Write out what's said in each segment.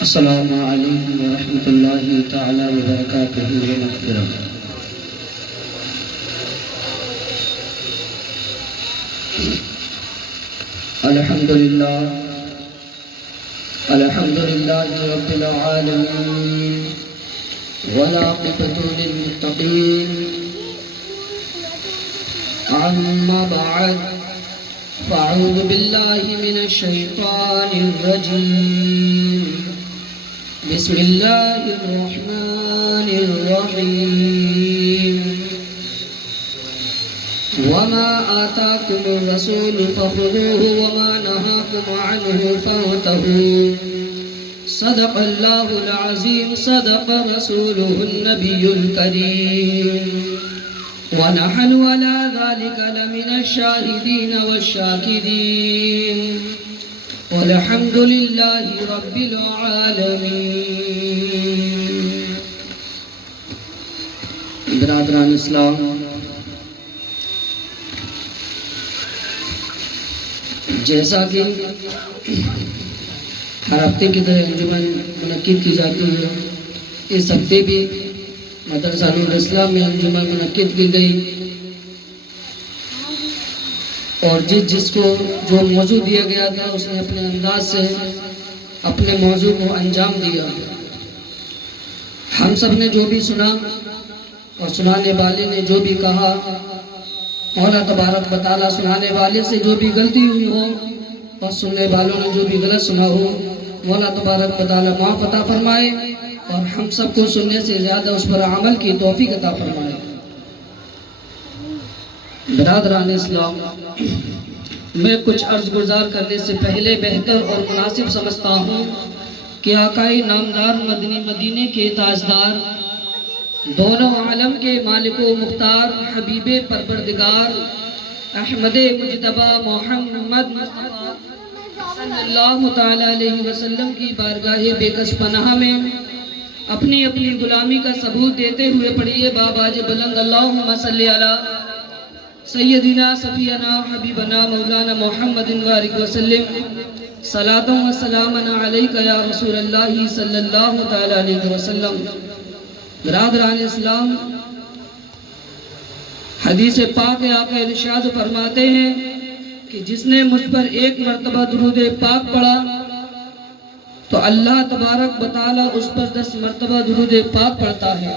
السلام علیکم ورحمۃ اللہ تعالی وبرکاتہ ومغفرہ۔ الحمد للہ رب العالمین والعاقبۃ للمتقین، اما بعد فاعوذ باللہ من الشیطان الرجیم، بسم اللہ الرحمن الرحیم۔ وما آتاكم الرسول فخذوه وما نهاكم عنه فانتهوا، صدق اللہ العظیم، صدق رسوله النبی الکریم، ونحن على ذلك لمن الشاهدين والشاكرين، والحمد لله رب العالمين۔ برادران اسلام، جیسا کہ ہر ہفتے کی طرح انجمن منعقد کی جاتی ہے، اس ہفتے بھی مدرسہ نور الاسلام میں انجمن منعقد کی گئی، اور جس کو جو موضوع دیا گیا تھا اس نے اپنے انداز سے اپنے موضوع کو انجام دیا۔ ہم سب نے جو بھی سنا اور سنانے والے نے جو بھی کہا، مولا تبارک و تعالیٰ سنانے والے سے جو بھی غلطی ہوئی ہو اور سننے والوں نے جو بھی غلط سنا ہو، مولا تبارک و تعالیٰ معاف عطا فرمائے اور ہم سب کو سننے سے زیادہ اس پر عمل کی توفیق عطا فرمائے۔ برادران اسلام، میں کچھ عرض گزار کرنے سے پہلے بہتر اور مناسب سمجھتا ہوں کہ آقائے نامدار مدینے کے تاجدار، دونوں عالم کے مالک و مختار، حبیب پروردگار احمد مجتبی محمد صلی اللہ تعالی علیہ وسلم کی بارگاہ بے کس پناہ میں اپنی غلامی کا ثبوت دیتے ہوئے پڑھیے باباج بلند، اللہم صلی علی سیدنا صفینا حبیبنا مولانا محمد وآلہ وسلم، صلاۃ و سلام علیک یا رسول اللہ صلی اللہ تعالی علیہ وسلم۔ برادران اسلام، حدیث پاک آقا ارشاد فرماتے ہیں کہ جس نے مجھ پر ایک مرتبہ درود پاک پڑھا تو اللہ تبارک و تعالی اس پر 10 مرتبہ درود پاک پڑھتا ہے،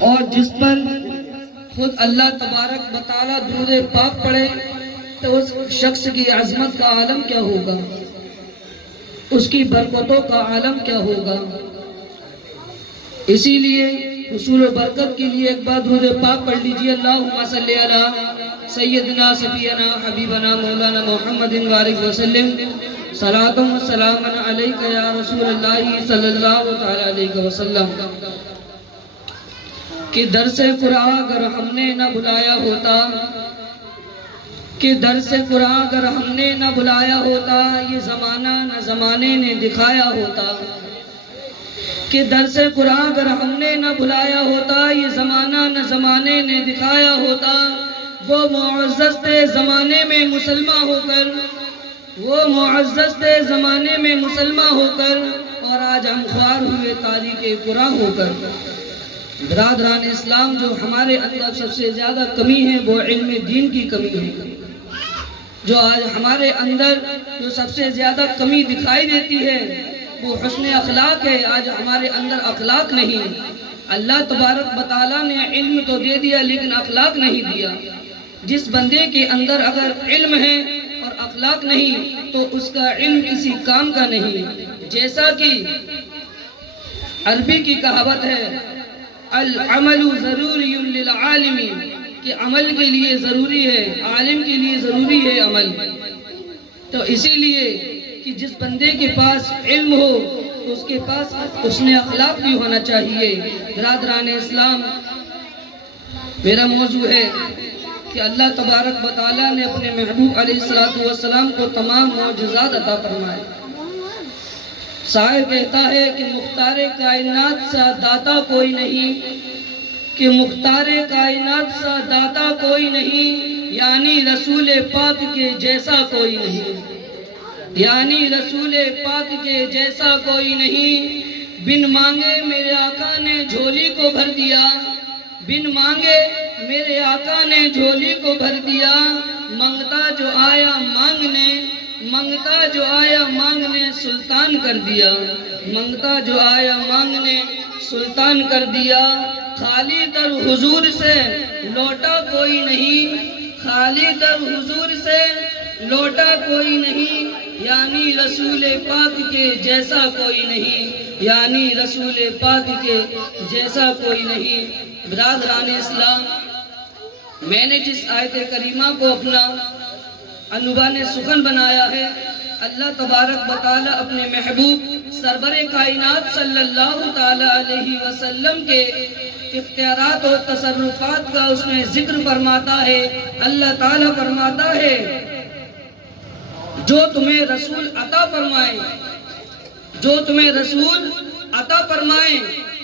اور جس پر خود اللہ تبارک و تعالی درود پاک پڑھے تو اس شخص کی عظمت کا عالم کیا ہوگا، اس کی برکتوں کا عالم کیا ہوگا۔ اسی لیے حصول و برکت کے لیے ایک بار درود پاک پڑھ لیجئے، اللہم صلی علی سیدنا صفینا حبیبنا مولانا محمد وآلہ وسلم، صلاۃ و سلام علیک یا رسول اللہ صلی اللہ تعالی علیہ وسلم۔ کہ درس قرآن اگر ہم نے نہ بلایا ہوتا، کہ درس قرآن اگر ہم نے نہ بلایا ہوتا، یہ زمانہ نہ زمانے نے دکھایا ہوتا۔ کہ درس قرآن اگر ہم نے نہ بلایا ہوتا، یہ زمانہ نہ زمانے نے دکھایا ہوتا۔ وہ معزز تھے زمانے میں مسلمان ہو کر، وہ معزز تھے زمانے میں مسلمان ہو کر، اور آج ہم خوار ہوئے تاریخ قرآن ہو کر۔ برادران اسلام، جو ہمارے اندر سب سے زیادہ کمی ہے وہ علم دین کی کمی ہے۔ جو آج ہمارے اندر جو سب سے زیادہ کمی دکھائی دیتی ہے وہ حسن اخلاق ہے۔ آج ہمارے اندر اخلاق نہیں۔ اللہ تبارک و تعالیٰ نے علم تو دے دیا لیکن اخلاق نہیں دیا۔ جس بندے کے اندر اگر علم ہے اور اخلاق نہیں تو اس کا علم کسی کام کا نہیں۔ جیسا کہ عربی کی کہاوت ہے، العمل ضروری للعالم، کہ عمل کے لیے ضروری ہے، عالم کے لیے ضروری ہے عمل۔ تو اسی لیے کہ جس بندے کے پاس علم ہو اس کے پاس حسن اخلاق بھی ہونا چاہیے۔ برادران اسلام، میرا موضوع ہے کہ اللہ تبارک و تعالیٰ نے اپنے محبوب علیہ السلام کو تمام معجزات عطا فرمائے۔ شاعر کہتا ہے کہ مختار کائنات سا داتا کوئی نہیں، کہ مختار کائنات سا داتا کوئی نہیں، یعنی رسول پاک کے جیسا کوئی نہیں۔ یعنی رسول پاک کے جیسا کوئی نہیں۔ بن مانگے میرے آقا نے جھولی کو بھر دیا، بن مانگے میرے آقا نے جھولی کو بھر دیا۔ منگتا جو آیا مانگنے، منگتا جو آیا مانگنے سلطان کر دیا، منگتا جو آیا مانگنے سلطان کر دیا۔ خالی در حضور سے لوٹا کوئی نہیں، خالی در حضور سے لوٹا کوئی نہیں، یعنی رسول پاک کے جیسا کوئی نہیں، یعنی رسول پاک کے جیسا کوئی نہیں۔ برادران اسلام، میں نے جس آیت کریمہ کو اپنا عنوان سخن بنایا ہے، اللہ تبارک و تعالی اپنے محبوب سرور کائنات صلی اللہ تعالی علیہ وسلم کے اختیارات اور تصرفات کا اس میں ذکر فرماتا ہے۔ اللہ تعالی فرماتا ہے جو تمہیں رسول عطا فرمائے، جو تمہیں رسول عطا فرمائے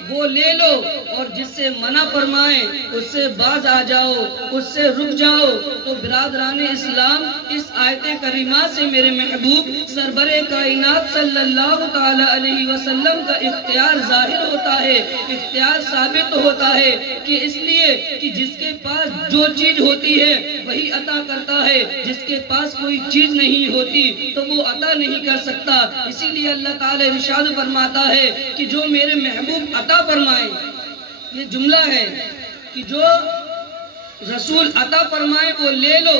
وہ لے لو، اور جس سے منع فرمائے اس سے باز آ جاؤ، اس سے رک جاؤ۔ تو برادران اسلام، اس آیت کریمہ سے میرے محبوب سرور کائنات صلی اللہ تعالی علیہ وسلم کا اختیار ظاہر ہوتا ہے، اختیار ثابت ہوتا ہے، کہ اس لیے کہ جس کے پاس جو چیز ہوتی ہے وہی عطا کرتا ہے، جس کے پاس کوئی چیز نہیں ہوتی تو وہ عطا نہیں کر سکتا۔ اسی لیے اللہ تعالی ارشاد فرماتا ہے کہ جو میرے محبوب عطا فرمائے، یہ جملہ ہے کہ جو رسول عطا فرمائے وہ لے لو،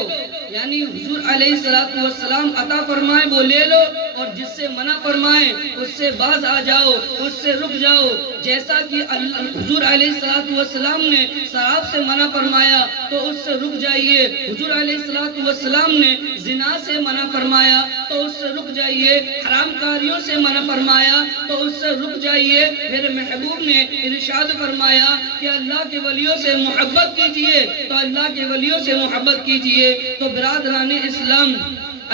یعنی حضور علیہ السلام عطا فرمائے وہ لے لو، اور جس سے منع فرمائے اس سے باز آ جاؤ، اس سے رک جاؤ۔ جیسا کہ حضور علیہ السلام نے شراب سے منع فرمایا تو اس سے رک جائیے، حضور علیہ السلام نے زنا سے منع فرمایا تو اس سے رک جائیے، حرام کاریوں سے منع فرمایا تو اس سے رک جائیے۔ میرے محبوب نے ارشاد فرمایا کہ اللہ کے ولیوں سے محبت کیجئے تو اللہ کے ولیوں سے محبت کیجئے۔ تو برادران اسلام،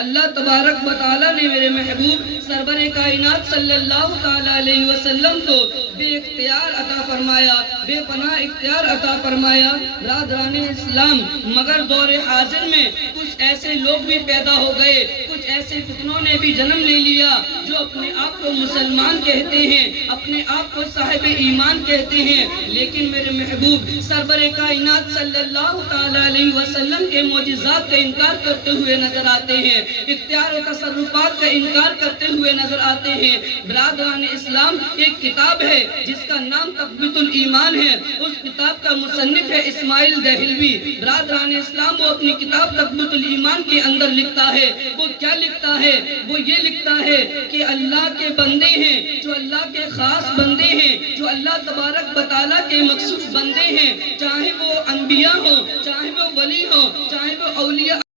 اللہ تبارک و تعالیٰ نے میرے محبوب سرور کائنات صلی اللہ تعالیٰ علیہ وسلم کو بے اختیار عطا فرمایا، بے پناہ اختیار عطا فرمایا۔ برادران اسلام، مگر دور حاضر میں کچھ ایسے لوگ بھی پیدا ہو گئے، کچھ ایسے فتنوں نے بھی جنم لے لیا جو اپنے آپ کو مسلمان کہتے ہیں، اپنے آپ کو صاحب ایمان کہتے ہیں، لیکن میرے محبوب سرور کائنات صلی اللہ تعالیٰ علیہ وسلم کے معجزات کا انکار کرتے ہوئے نظر آتے ہیں، اختیار و تصرفات کا انکار کرتے ہوئے نظر آتے ہیں۔ برادران اسلام، ایک کتاب ہے جس کا نام تثبیت الایمان ہے، اس کتاب کا مصنف ہے اسماعیل دہلوی۔ برادران اسلام، وہ اپنی کتاب تثبیت الایمان کے اندر لکھتا ہے، وہ کیا لکھتا ہے؟ وہ یہ لکھتا ہے کہ اللہ کے بندے ہیں، جو اللہ کے خاص بندے ہیں، جو اللہ تبارک و تعالیٰ کے مخصوص بندے ہیں، چاہے وہ انبیاء ہوں، چاہے وہ ولی ہوں، چاہے وہ اولیاء